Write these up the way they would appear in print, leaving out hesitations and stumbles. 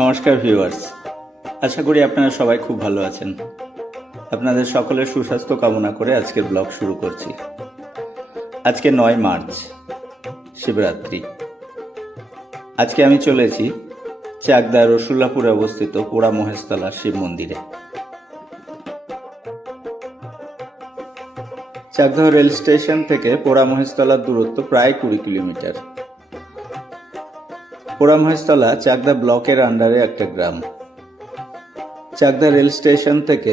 নমস্কার ভিউয়ার্স, আশা করি আপনারা সবাই খুব ভালো আছেন। আপনাদের সকলের সুস্বাস্থ্য কামনা করে আজকের ব্লগ শুরু করছি। আজকে 9 মার্চ, শিবরাত্রি। আজকে আমি চলেছি চাকদা রসুল্লাপুরে অবস্থিত পোড়া মহেশতলা শিব মন্দিরে। চাকদা রেল স্টেশন থেকে পোড়া মহেশতলার দূরত্ব প্রায় 20 কিলোমিটার। পোড়া মহেশতলা চাকদা ব্লকের আন্ডারে একটা গ্রাম। চাকদা রেল স্টেশন থেকে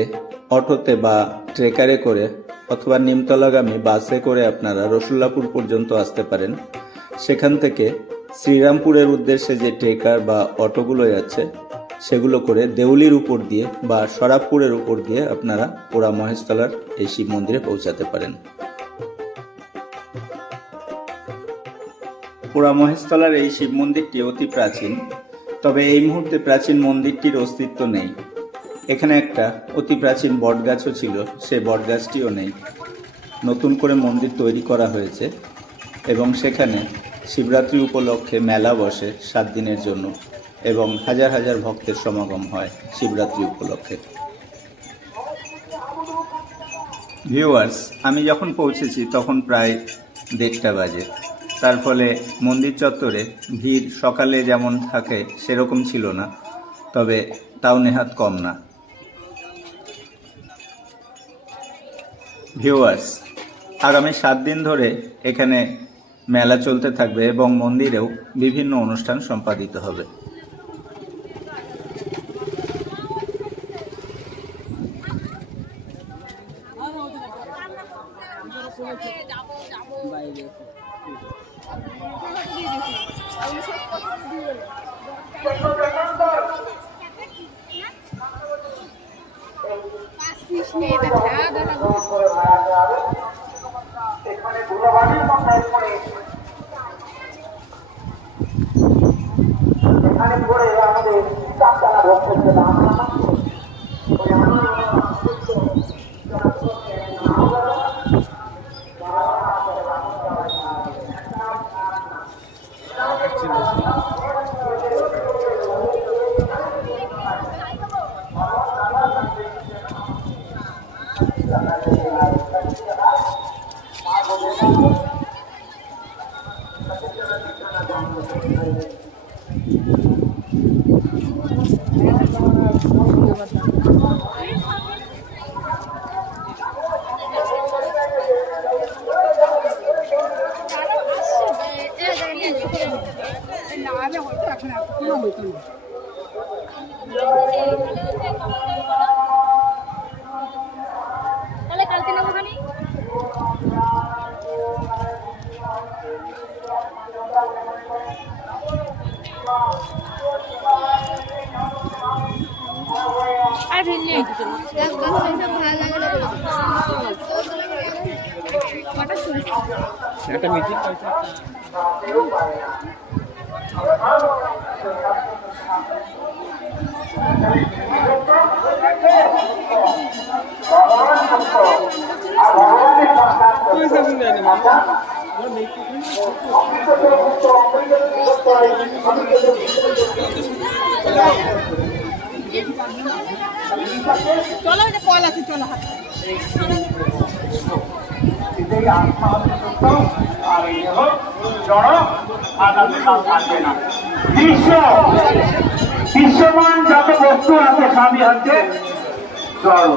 অটোতে বা ট্রেকারে করে অথবা নিমতলাগামী বাসে করে আপনারা রসুল্লাপুর পর্যন্ত আসতে পারেন। সেখান থেকে শ্রীরামপুরের উদ্দেশ্যে যে ট্রেকার বা অটোগুলো যাচ্ছে সেগুলো করে দেউলির উপর দিয়ে বা সরাবপুরের উপর দিয়ে আপনারা পোড়া মহেশতলার এই শিব মন্দিরে পৌঁছাতে পারেন। পোড়া মহেশতলার এই শিব মন্দিরটি অতি প্রাচীন, তবে এই মুহূর্তে প্রাচীন মন্দিরটির অস্তিত্ব নেই। এখানে একটা অতি প্রাচীন বটগাছও ছিল, সেই বটগাছটিও নেই। নতুন করে মন্দির তৈরি করা হয়েছে এবং সেখানে শিবরাত্রি উপলক্ষে মেলা বসে 7 দিনের জন্য এবং হাজার হাজার ভক্তের সমাগম হয় শিবরাত্রি উপলক্ষে। ভিউয়ার্স, আমি যখন পৌঁছেছি তখন প্রায় 1:30 বাজে। তার ফলে মন্দির চত্বরে ভিড় সকালে যেমন থাকে সেরকম ছিল না, তবে তাও নেহাত কম না। ভিউয়ার্স, আগামী 7 দিন ধরে এখানে মেলা চলতে থাকবে এবং মন্দিরেও বিভিন্ন অনুষ্ঠান সম্পাদিত হবে। এখানে পড়ে আমাদের চারটানা ভক্তদের নাম একটা মিটিং চলো পয়লা চলো হাত বিশ্বমান যত বস্তু আছে সবই হচ্ছে জড়।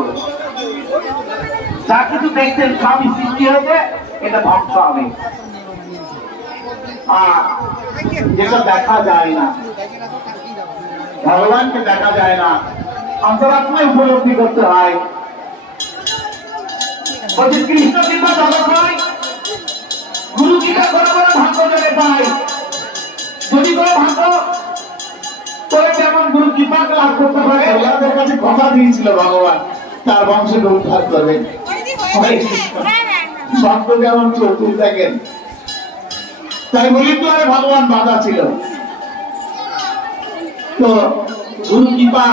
যা কিছু দেখছেন সবই সৃষ্টি হয়েছে, এটা ধ্বংস হবে। আর যেটা দেখা যায় না, ভগবানকে দেখা যায় না, অন্তরাত্মায় উপলব্ধি করতে হয়। বলছে কৃষ্ণ কৃপা জগৎ হয়, গুরু কৃপা করে করে ভাগ্য জলে পায়। যদি করে ভাগ্য করে কেমন গুরু কৃপা লাভ করতে পারে, ওনাদের কাছে কথা দিয়েছিল ভগবান তার বংশকে উদ্ধার করবে। ভক্ত যেমন চতুর দেখেন, তাই বলি তো আরে ভগবান বাধা ছিল। তো গুরু কৃপা,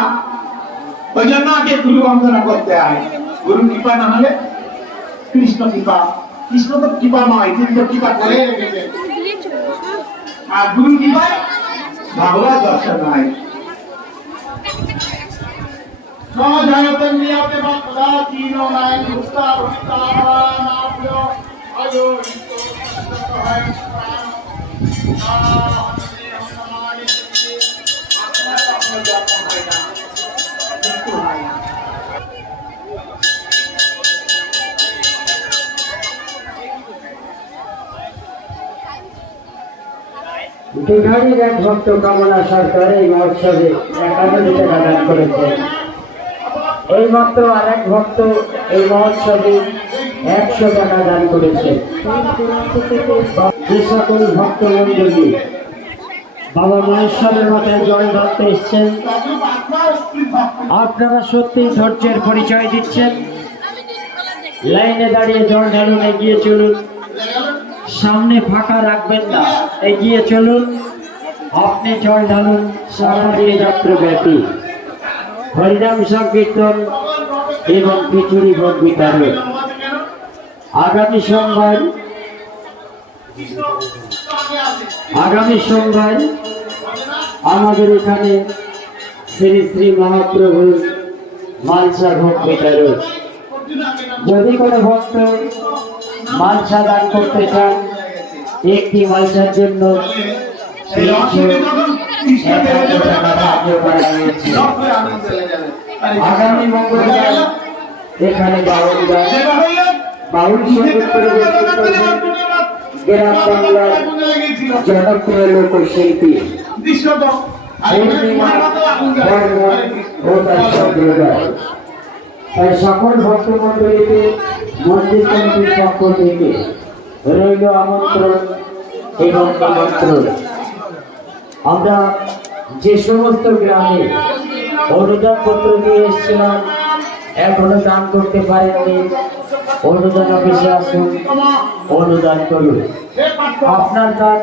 ওই জন্য আগে গুরু বন্দনা করতে হয়। গুরু কৃপা না হলে কৃষ্ণ কৃপা। কৃষ্ণ তো কৃপা নয়, তিনি তো কৃপা করে রেখেছেন। আর গুরু কৃপায় ভগবান দর্শন হয়। নজায়তেন নিয়াতে বাকলা চিনো নাই মুস্তা ভুস্তা নাপ্য আয়ো ইতো সত্য হয় প্রাণ হমনে হমনানি আপনার আপনার জন্ম হয় না মৃত্যু হয় না বিহারীর এক ভক্ত কামনা সরকার এই মহোৎসবে 1,000 টাকা দান করেছে। এই ভক্ত আর এক ভক্ত এই মহোৎসবে 100 টাকা দান করেছে। যে সকল ভক্ত মন্ডলী বাবা মহেশ্বরের মাথায় জল ঢালতে এসছেন, আপনারা সত্যি ধৈর্যের পরিচয় দিচ্ছেন। লাইনে দাঁড়িয়ে জল ঢালুন, এগিয়ে চলুন, সামনে ফাঁকা রাখবেন না, এগিয়ে চলুন, আপনি জল ঢালুন। সারা দিয়ে যাত্রাব্যাপী হরিনাম সংকীর্তন এবং খিচুড়ি ভোগ বিতরণ। আগামী সোমবার আমাদের এখানে শ্রী শ্রী মহাপ্রভুর মালসা ভোগ বিতরণ। যদি কোনো ভক্ত মালসা দান করতে চান, একটি মালসার জন্য 351 টাকা ধার্য করা হয়েছে। আগামী মঙ্গলবার এখানে বাউল সঙ্গীত পরিবেশন করবেন গ্রাম বাংলার জনপ্রিয় লোকশিল্পী পূর্ণিমা বর্মন ও তার সম্প্রদায়। তাই সকল ভক্ত মন্ডলীকে মন্দির কমিটির পক্ষ থেকে রইল আমন্ত্রণ এবং নিমন্ত্রণ। আমরা যে সমস্ত গ্রামে অনুদান পত্র দিয়ে এসেছিলাম, এখনো দান করতে পারেননি, অনুদান অফিসে আসুন, অনুদান করুন। আপনার দান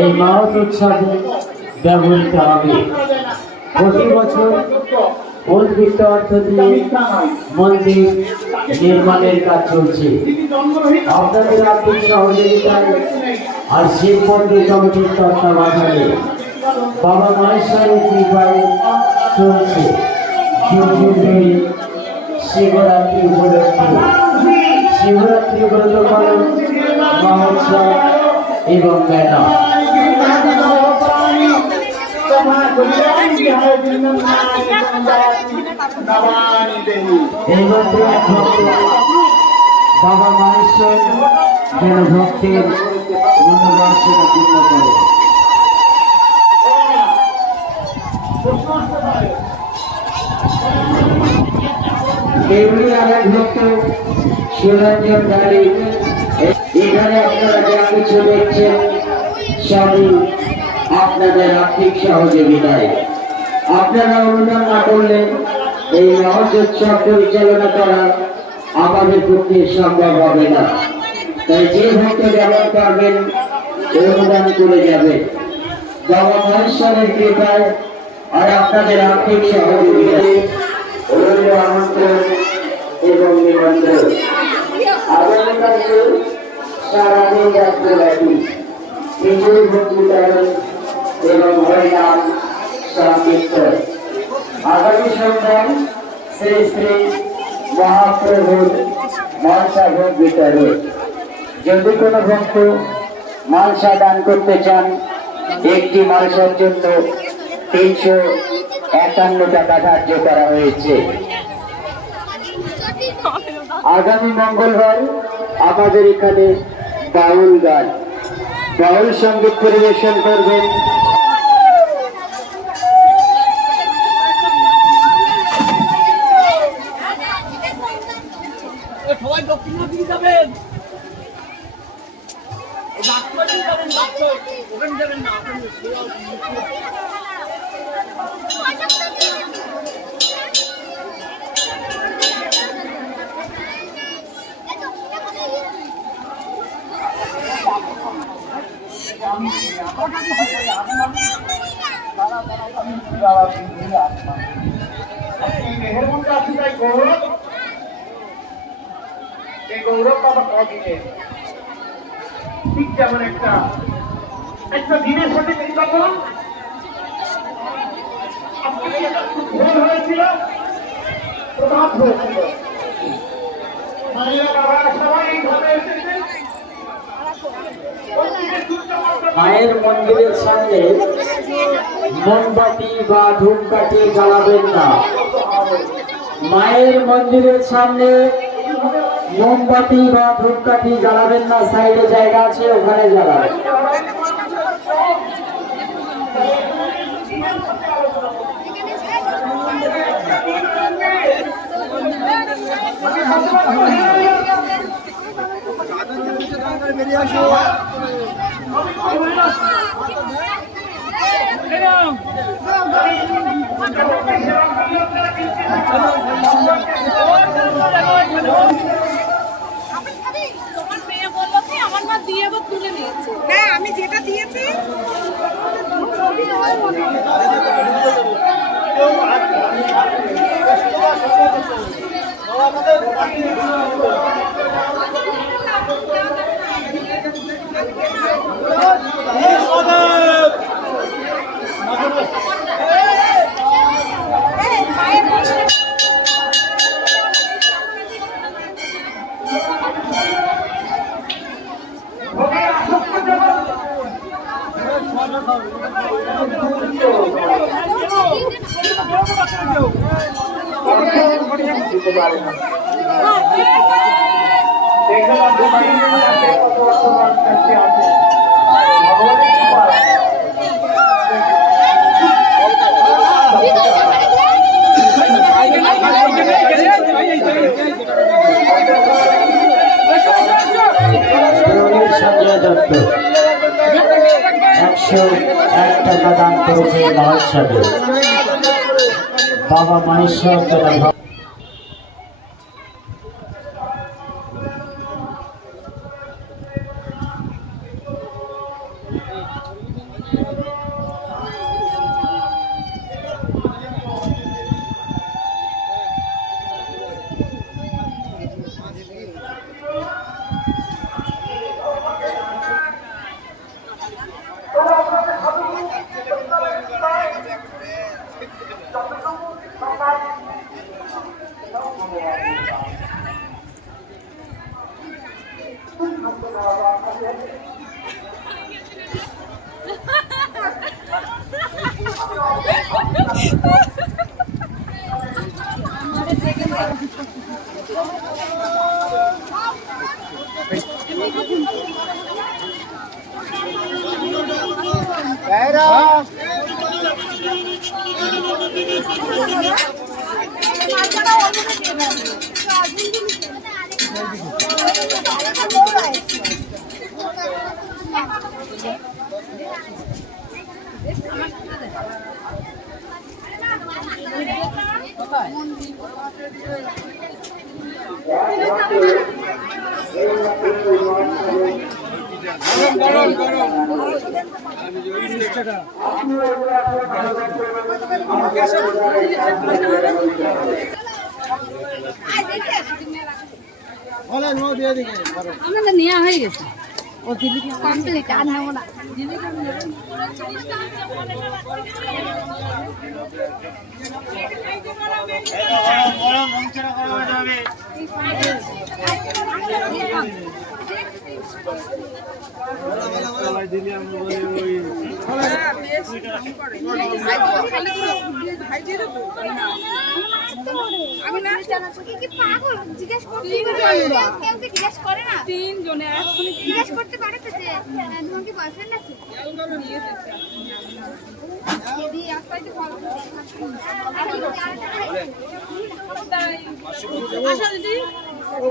এই মহৎ উৎসবে ব্যবহৃত হবে। প্রতি বছর উদ্বৃত্ত অর্থ দিয়ে মন্দির নির্মাণের কাজ চলছে। আপনাদের আর্থিক সহযোগিতায় আর শিব মন্দির কমিটির তত্ত্বাবধানে বাবা মহেশ্বরের কৃপায় চলছে শিবরাত্রি উপলক্ষে শিবরাত্রি ব্রত পালন মহোৎসব এবং মেলা। এইমাত্র এক ভক্ত বাবা মহেশ্বর যেন ভক্তের মনোবাসনা পূর্ণ করে। দেউলিয়ার এক ভক্ত সুরঞ্জন গাড়ি। এখানে আপনারা যা কিছু দেখছেন সবই আপনাদের আর্থিক সহযোগিতায়। আপনারা অনুদান না করলে এই মহৎ উৎসব পরিচালনা করা আমাদের পক্ষে সম্ভব হবে না। তাই যে ভক্ত যেমন পারবেন অনুদান করে যাবে। বাবা মহেশ্বরের কৃপায় আর আপনাদের আর্থিক সহযোগিতায় রইল আমন্ত্রণ এবং নিমন্ত্রণ। আগামীকালকে সারাদিন যাত্রাব্যাপী খিচুড়ি ভোগ বিতরণ এবং হরিনাম সংকীর্তন। আগামী সোমবার শ্রী শ্রী মহাপ্রভুর মালসা ভোগ বিতরণ। যদি কোনো ভক্ত মালসা দান করতে চান, একটি মালসার জন্য 351 টাকা ধার্য করা হয়েছে। আগামী মঙ্গলবার আমাদের এখানে বাউল গান, বাউল সঙ্গীত পরিবেশন করবেন সবাই দক্ষিণ দিকে যাবেন, ওখানে যাবেন না। গৌরব বাবা কদিনে ঠিক যেমন একটা দিনের সাথে চিন্তা করুন। আপনি ভোর হয়েছিল, প্রভাত হয়েছিল। মায়েরা বাবারা সবাই এইভাবে এসেছেন। মায়ের মন্দিরের সামনে মোমবাতি বা ধূপকাঠি জ্বালাবেন না। মায়ের মন্দিরের সামনে মোমবাতি বা ধূপকাঠি জ্বালাবেন না। সাইডে জায়গা আছে, ওখানে জ্বালাবেন। তোমার মেয়ে বললো কি আমার মা দিয়ে এবার তুলে নিয়েছে। হ্যাঁ আমি যেটা দিয়েছি দিতে পারে না। দেখবেন আপনি বাড়ির কাছে কত বর্তমান কাছে আছে। ভগবানের কৃপা। প্রবীর সঞ্জয় দত্ত 101 টাকা দান করেছে মহোৎসবে। বাবা মহেশ্বর তথা আমাদের নেওয়া হয়ে গেছে ও দিদিকে কমপ্লিট আর নেবো না আমি না জিজ্ঞেস করে না তিনজনে এখনই জিজ্ঞেস করতে পারে তো যে তোমার কি বয়ফ্রেন্ড আছে যদি একটা একটু ভালো আশা দিদি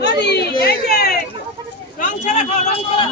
বলি এই যে রং ছাড়া খাও রং ছাড়া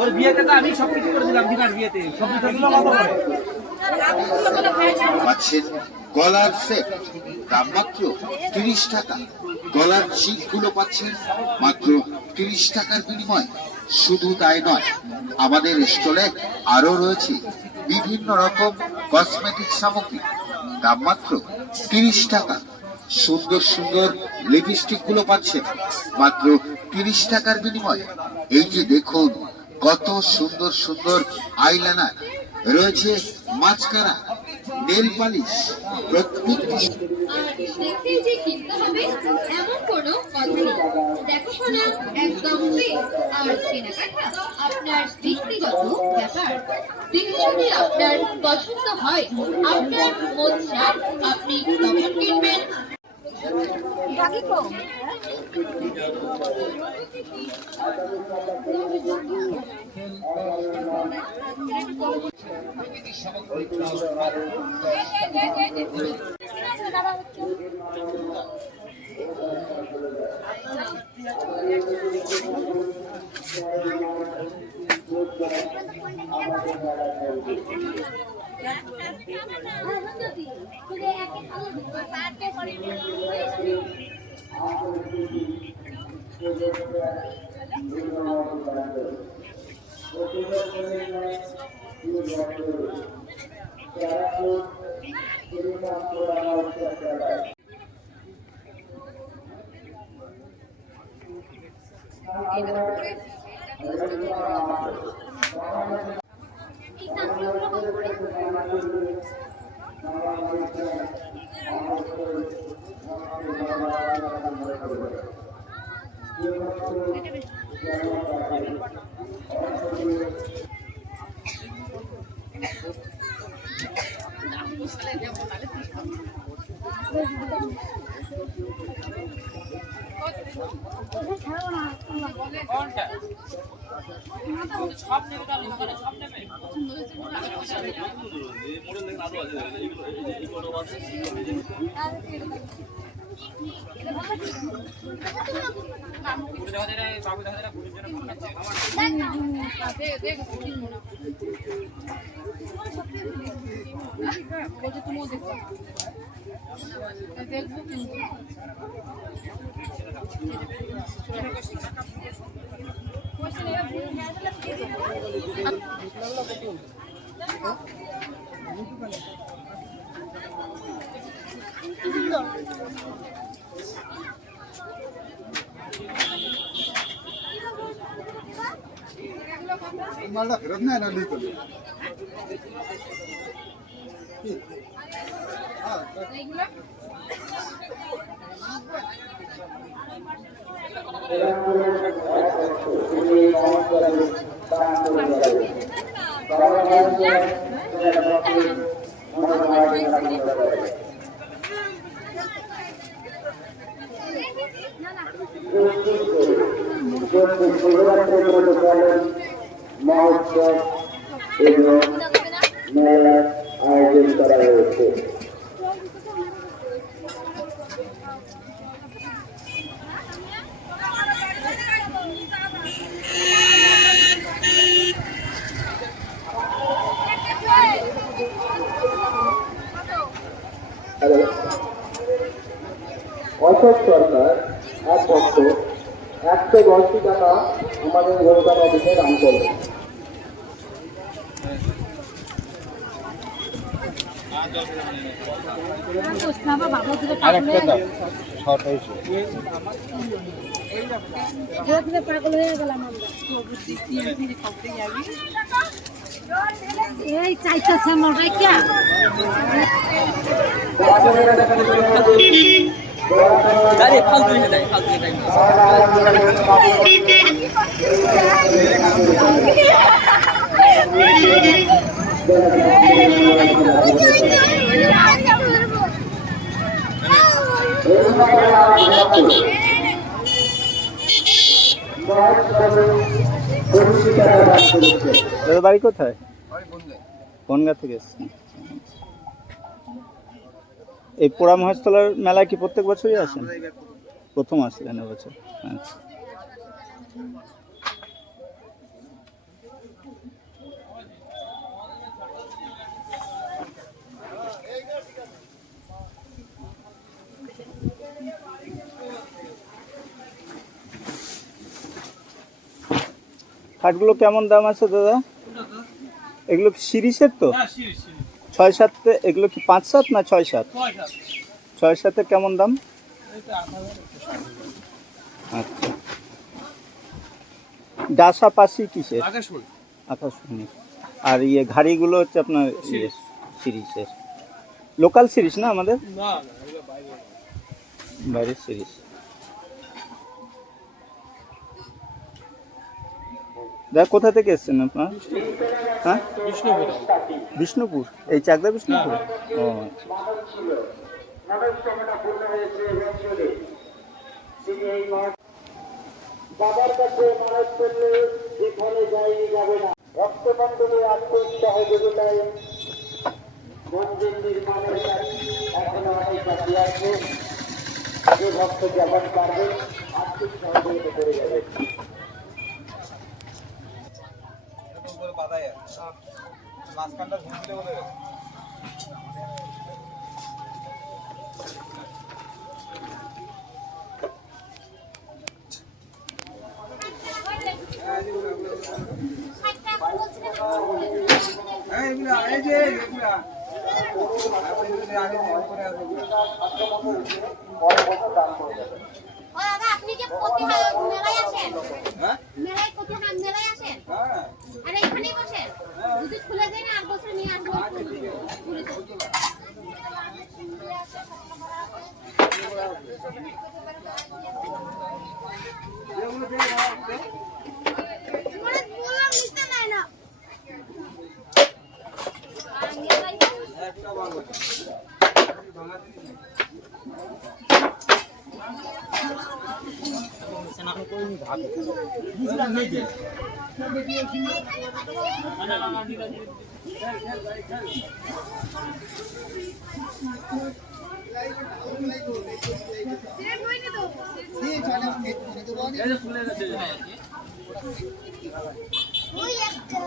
ওর বিয়েতে তো আমি সবকিছু করে দিলাম দিনার বিয়েতে সবকিছু পাচ্ছেন গলার সেট, দাম মাত্র 30 টাকা। গলার চিক গুলো পাচ্ছেন মাত্র 30 টাকার বিনিময়। শুধু তাই নয়, আমাদের স্টলে আরো রয়েছে বিভিন্ন রকম কসমেটিক সামগ্রী, দাম মাত্র 30 টাকা। সুন্দর সুন্দর লিপস্টিক গুলো পাচ্ছেন মাত্র 30 টাকার বিনিময়। এই যে দেখুন কত সুন্দর সুন্দর আইলাইনার রয়েছে, মাস্কারা, নেল পালিশ, প্রত্যেকটি আর দেখতেই যে কিনতে হবে এমন কোনো কথা নেই। দেখাশোনা একদম ফ্রি, আর কেনাকাটা আপনার ব্যক্তিগত ব্যাপার। দেখে যদি আপনার পছন্দ হয়, আপনার মন চায়, আপনি তখন কিনবেন। মালটা ফেরত নেয় না নিতে মহোৎসব এবং মেলার আয়োজন করা হয়েছে। অশোক সরকার এক বছর 180 টাকা আমাদের রোজগার অফিসে দান করবে। পাগল হয়ে গেলাম আমরা এই চাইতেছে মোটাই কে আরে ফালতু নিয়ে দেয়, ফালতু নিয়ে দেয়। দাদা বাড়ি কোথায়? বনগা থেকে এসছেন। এই পোড়া মহেশতলার মেলায় কি প্রত্যেক বছরই আসেন? প্রথম আসলেন এবছর। আচ্ছা। খাটগুলো কেমন দাম আছে দাদা? এগুলো কি সিরিজের তো? 6-7, এগুলো কি 5-7 না 6-7? 6-7 কেমন দাম? আচ্ছা। ডাসা পাশি কিসের? আকাশমণি। আর ইয়ে ঘাড়িগুলো হচ্ছে আপনার ইয়ে সিরিজের, লোকাল সিরিজ না আমাদের? বাইরের সিরিজ। দাদা কোথা থেকে এসছেন আপনার? হ্যাঁ, বিষ্ণুপুর। এই চাকদা বিষ্ণুপুর। ও আচ্ছা। বাবার কাছে মানত করলে যেখানে যায়নি যাবে না। রক্তমন্ডলের আত্মিক সহযোগিতায় মন্দির নির্মাণের কাজ এখনো অনেক বাকি আছে। যে ভক্ত যেমন পারবে আর্থিক সহযোগিতা করে যাবে। আপনি কি প্রতি মেলায় আসেন? মেলায় প্রতি মেলায় আসেন? আরে এখানেই বসেন, যদি খুলে যায় না 8 বছর নিয়ে আসবো। বললাম বুঝতে নাই না। ওই একটা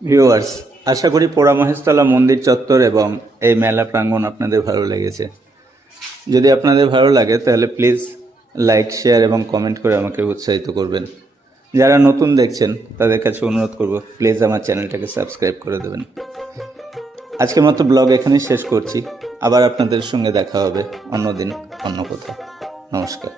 ভিউয়ার্স, আশা করি পোড়া মহেশতলা মন্দির চত্বর এবং এই মেলা প্রাঙ্গণ আপনাদের ভালো লেগেছে। যদি আপনাদের ভালো লাগে তাহলে প্লিজ লাইক, শেয়ার এবং কমেন্ট করে আমাকে উৎসাহিত করবেন। যারা নতুন দেখছেন তাদের কাছে অনুরোধ করব, প্লিজ আমার চ্যানেলটাকে সাবস্ক্রাইব করে দেবেন। আজকের মতো ব্লগ এখানেই শেষ করছি। আবার আপনাদের সঙ্গে দেখা হবে অন্যদিন অন্য কোথাও। নমস্কার।